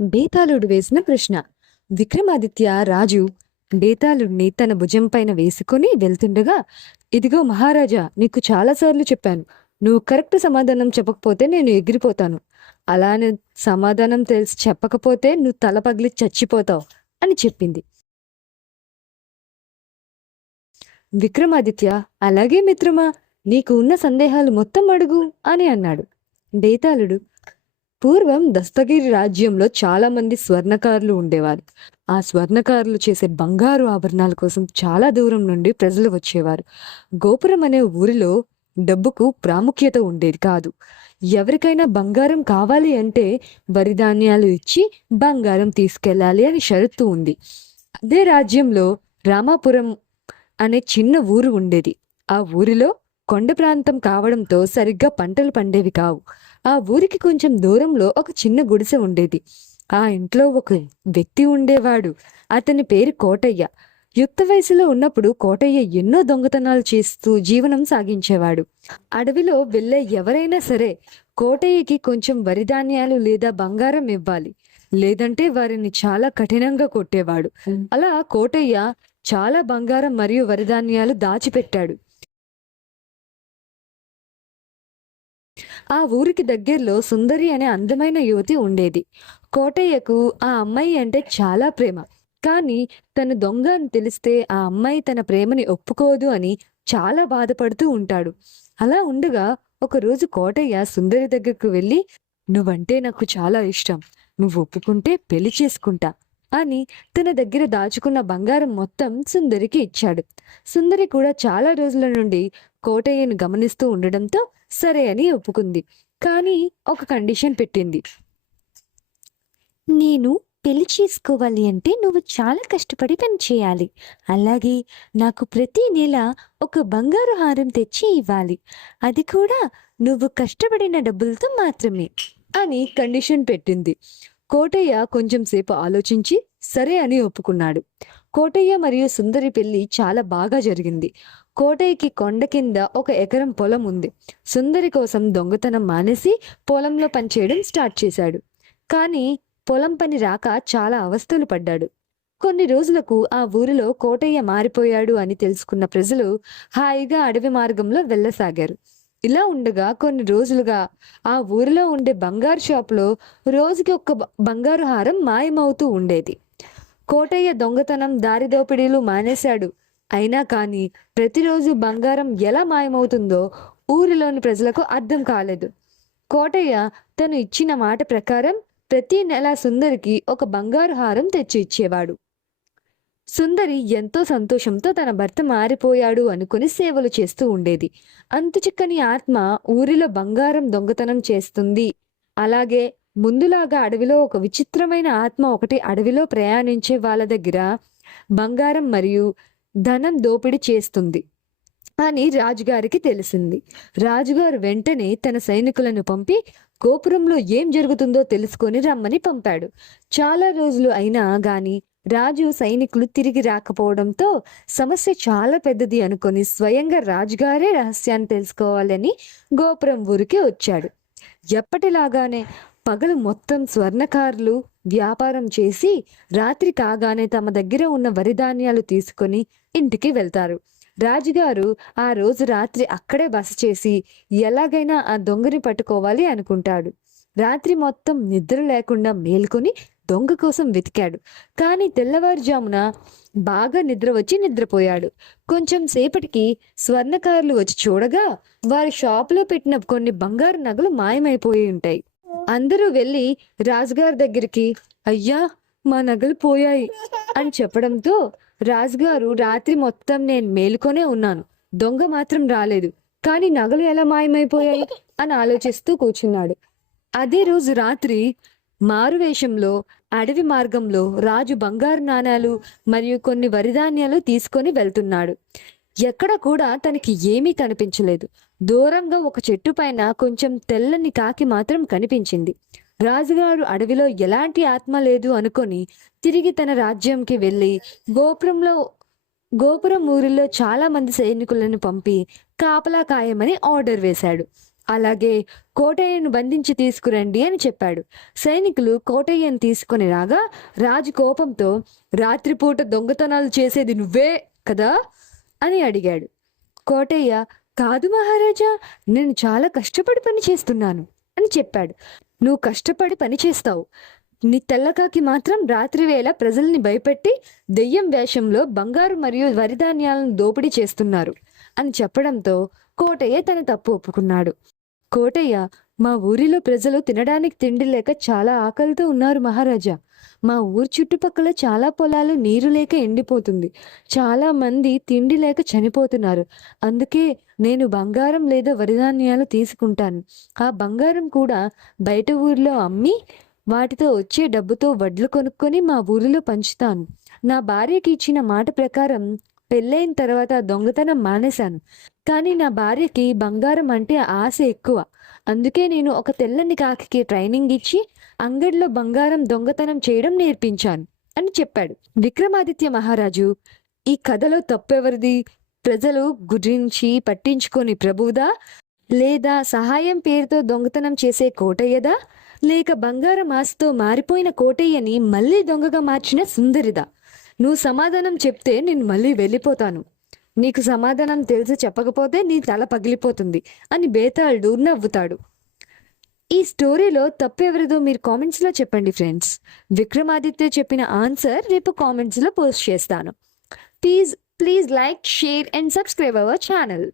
బేతాళుడు వేసిన ప్రశ్న. విక్రమాదిత్య రాజు బేతాళుడిని తన భుజంపైన వేసుకుని వెళ్తుండగా ఇదిగో మహారాజా నీకు చాలాసార్లు చెప్పాను. నువ్వు కరెక్ట్ సమాధానం చెప్పకపోతే నేను ఎగిరిపోతాను. అలానే సమాధానం తెలిసి చెప్పకపోతే నువ్వు తల పగిలి చచ్చిపోతావు అని చెప్పింది. విక్రమాదిత్య అలాగే మిత్రమా నీకు ఉన్న సందేహాలు మొత్తం అడుగు అని అన్నాడు. బేతాళుడు పూర్వం దస్తగిరి రాజ్యంలో చాలా మంది స్వర్ణకారులు ఉండేవారు. ఆ స్వర్ణకారులు చేసే బంగారు ఆభరణాల కోసం చాలా దూరం నుండి ప్రజలు వచ్చేవారు. గోపురం అనే ఊరిలో డబ్బుకు ప్రాముఖ్యత ఉండేది కాదు. ఎవరికైనా బంగారం కావాలి అంటే వరి ధాన్యాలు ఇచ్చి బంగారం తీసుకెళ్ళాలి అని షరతు ఉంది. అదే రాజ్యంలో రామాపురం అనే చిన్న ఊరు ఉండేది. ఆ ఊరిలో కొండ ప్రాంతం కావడంతో సరిగ్గా పంటలు పండేవి కావు. ఆ ఊరికి కొంచెం దూరంలో ఒక చిన్న గుడిసె ఉండేది. ఆ ఇంట్లో ఒక వ్యక్తి ఉండేవాడు. అతని పేరు కోటయ్య. యుక్త వయసులో ఉన్నప్పుడు కోటయ్య ఎన్నో దొంగతనాలు చేస్తూ జీవనం సాగించేవాడు. అడవిలో వెళ్ళే ఎవరైనా సరే కోటయ్యకి కొంచెం వరిధాన్యాలు లేదా బంగారం ఇవ్వాలి. లేదంటే వారిని చాలా కఠినంగా కొట్టేవాడు. అలా కోటయ్య చాలా బంగారం మరియు వరిధాన్యాలు దాచిపెట్టాడు. ఆ ఊరికి దగ్గరలో సుందరి అనే అందమైన యువతి ఉండేది. కోటయ్యకు ఆ అమ్మాయి అంటే చాలా ప్రేమ. కానీ తను దొంగ అని తెలిస్తే ఆ అమ్మాయి తన ప్రేమని ఒప్పుకోదు అని చాలా బాధపడుతూ ఉంటాడు. అలా ఉండగా ఒకరోజు కోటయ్య సుందరి దగ్గరకు వెళ్ళి నువ్వంటే నాకు చాలా ఇష్టం. నువ్వు ఒప్పుకుంటే పెళ్ళి చేసుకుంటా అని తన దగ్గర దాచుకున్న బంగారం మొత్తం సుందరికి ఇచ్చాడు. సుందరి కూడా చాలా రోజుల నుండి కోటయ్యను గమనిస్తూ ఉండడంతో సరే అని ఒప్పుకుంది. కానీ ఒక కండిషన్ పెట్టింది. నేను పెళ్ళి చేసుకోవాలి అంటే నువ్వు చాలా కష్టపడి పని చేయాలి. అలాగే నాకు ప్రతి నెల ఒక బంగారు హారం తెచ్చి ఇవ్వాలి. అది కూడా నువ్వు కష్టపడిన డబ్బులతో మాత్రమే అని కండిషన్ పెట్టింది. కోటయ్య కొంచెం సేపు ఆలోచించి సరే అని ఒప్పుకున్నాడు. కోటయ్య మరియు సుందరి పెళ్ళి చాలా బాగా జరిగింది. కోటయ్యకి కొండ కింద ఒక ఎకరం పొలం ఉంది. సుందరి కోసం దొంగతనం మానేసి పొలంలో పనిచేయడం స్టార్ట్ చేశాడు. కానీ పొలం పని రాక చాలా అవస్థలు పడ్డాడు. కొన్ని రోజులకు ఆ ఊరిలో కోటయ్య మారిపోయాడు అని తెలుసుకున్న ప్రజలు హాయిగా అడవి మార్గంలో వెళ్ళసాగారు. ఇలా ఉండగా కొన్ని రోజులుగా ఆ ఊరిలో ఉండే బంగారు షాపులో రోజుకి ఒక్క బ- బంగారు హారం మాయమవుతూ ఉండేది. కోటయ్య దొంగతనం దారి దోపిడీలు మానేశాడు. అయినా కానీ ప్రతిరోజు బంగారం ఎలా మాయమవుతుందో ఊరిలోని ప్రజలకు అర్థం కాలేదు. కోటయ్య తను ఇచ్చిన మాట ప్రకారం ప్రతి నెల సుందరికి ఒక బంగారు హారం తెచ్చి ఇచ్చేవాడు. సుందరి ఎంతో సంతోషంతో తన భర్త మారిపోయాడు అనుకుని సేవలు చేస్తూ ఉండేది. అంతు చిక్కని ఆత్మ ఊరిలో బంగారం దొంగతనం చేస్తుంది. అలాగే ముందులాగా అడవిలో ఒక విచిత్రమైన ఆత్మ ఒకటి అడవిలో ప్రయాణించే వాళ్ళ దగ్గర బంగారం మరియు ధనం దోపిడీ చేస్తుంది అని రాజుగారికి తెలిసింది. రాజుగారు వెంటనే తన సైనికులను పంపి గోపురంలో ఏం జరుగుతుందో తెలుసుకొని రమ్మని పంపాడు. చాలా రోజులు అయినా గాని రాజు సైనికులు తిరిగి రాకపోవడంతో సమస్య చాలా పెద్దది అనుకొని స్వయంగా రాజుగారే రహస్యాన్ని తెలుసుకోవాలని గోపురం ఊరికి వచ్చాడు. ఎప్పటిలాగానే పగలు మొత్తం స్వర్ణకారులు వ్యాపారం చేసి రాత్రి కాగానే తమ దగ్గర ఉన్న వరిధాన్యాలు తీసుకొని ఇంటికి వెళ్తారు. రాజుగారు ఆ రోజు రాత్రి అక్కడే బస చేసి ఎలాగైనా ఆ దొంగని పట్టుకోవాలి అనుకుంటాడు. రాత్రి మొత్తం నిద్ర లేకుండా మేల్కొని దొంగ కోసం వెతికాడు. కానీ తెల్లవారుజామున బాగా నిద్ర వచ్చి నిద్రపోయాడు. కొంచెం సేపటికి స్వర్ణకారులు వచ్చి చూడగా వారి షాపులో పెట్టిన కొన్ని బంగారు నగలు మాయమైపోయి ఉంటాయి. అందరూ వెళ్ళి రాజుగారి దగ్గరికి అయ్యా మా నగలు పోయాయి అని చెప్పడంతో రాజుగారు రాత్రి మొత్తం నేను మేలుకొనే ఉన్నాను. దొంగ మాత్రం రాలేదు. కానీ నగలు ఎలా మాయమైపోయాయి అని ఆలోచిస్తూ కూర్చున్నాడు. అదే రోజు రాత్రి మారువేషంలో అడవి మార్గంలో రాజు బంగారు నాణాలు మరియు కొన్ని వరిధాన్యాలు తీసుకొని వెళ్తున్నాడు. ఎక్కడ కూడా తనకి ఏమీ కనిపించలేదు. దూరంగా ఒక చెట్టు పైన కొంచెం తెల్లని కాకి మాత్రం కనిపించింది. రాజుగారు అడవిలో ఎలాంటి ఆత్మ లేదు అనుకొని తిరిగి తన రాజ్యంకి వెళ్ళి గోపురంలో గోపురం ఊరిలో చాలా మంది సైనికులను పంపి కాపలా కాయమని ఆర్డర్ వేశాడు. అలాగే కోటయ్యను బంధించి తీసుకురండి అని చెప్పాడు. సైనికులు కోటయ్యను తీసుకొని రాగా రాజు కోపంతో రాత్రిపూట దొంగతనాలు చేసేది నువ్వే కదా? అని అడిగాడు. కోటయ్య కాదు మహారాజా నేను చాలా కష్టపడి పని చేస్తున్నాను అని చెప్పాడు. నువ్వు కష్టపడి పని చేస్తావు. నీ తెల్లకాకి మాత్రం రాత్రి వేళ ప్రజల్ని భయపెట్టి దెయ్యం వేషంలో బంగారు మరియు వరిధాన్యాలను దోపిడీ చేస్తున్నారు అని చెప్పడంతో కోటయ్య తన తప్పు ఒప్పుకున్నాడు. కోటయ్య మా ఊరిలో ప్రజలు తినడానికి తిండి లేక చాలా ఆకలితో ఉన్నారు మహారాజా. మా ఊరు చుట్టుపక్కల చాలా పొలాలు నీరు లేక ఎండిపోతుంది. చాలా మంది తిండి లేక చనిపోతున్నారు. అందుకే నేను బంగారం లేదా వరిధాన్యాలు తీసుకుంటాను. ఆ బంగారం కూడా బయట ఊర్లో అమ్మి వాటితో వచ్చే డబ్బుతో వడ్లు కొనుక్కొని మా ఊరిలో పంచుతాను. నా భార్యకి ఇచ్చిన మాట ప్రకారం పెళ్ళైన తర్వాత దొంగతనం మానేశాను. కానీ నా భార్యకి బంగారం అంటే ఆశ ఎక్కువ. అందుకే నేను ఒక తెల్లని కాకికి ట్రైనింగ్ ఇచ్చి అంగడిలో బంగారం దొంగతనం చేయడం నేర్పించాను అని చెప్పాడు. విక్రమాదిత్య మహారాజు ఈ కథలో తప్పెవరిది? ప్రజలు గురించి పట్టించుకొని ప్రభువుదా? లేదా సహాయం పేరుతో దొంగతనం చేసే కోటయ్యదా? లేక బంగారం ఆశతో మారిపోయిన కోటయ్యని మళ్ళీ దొంగగా మార్చిన సుందరిదా? నువ్వు సమాధానం చెప్తే నేను మళ్ళీ వెళ్ళిపోతాను. నీకు సమాధానం తెలిసి చెప్పకపోతే నీ తల పగిలిపోతుంది అని బేతాళుడు నవ్వుతాడు. ఈ స్టోరీలో తప్పెవరిదో మీరు కామెంట్స్లో చెప్పండి ఫ్రెండ్స్. విక్రమాదిత్య చెప్పిన ఆన్సర్ రేపు కామెంట్స్లో పోస్ట్ చేస్తాను. Please please like share and subscribe our channel.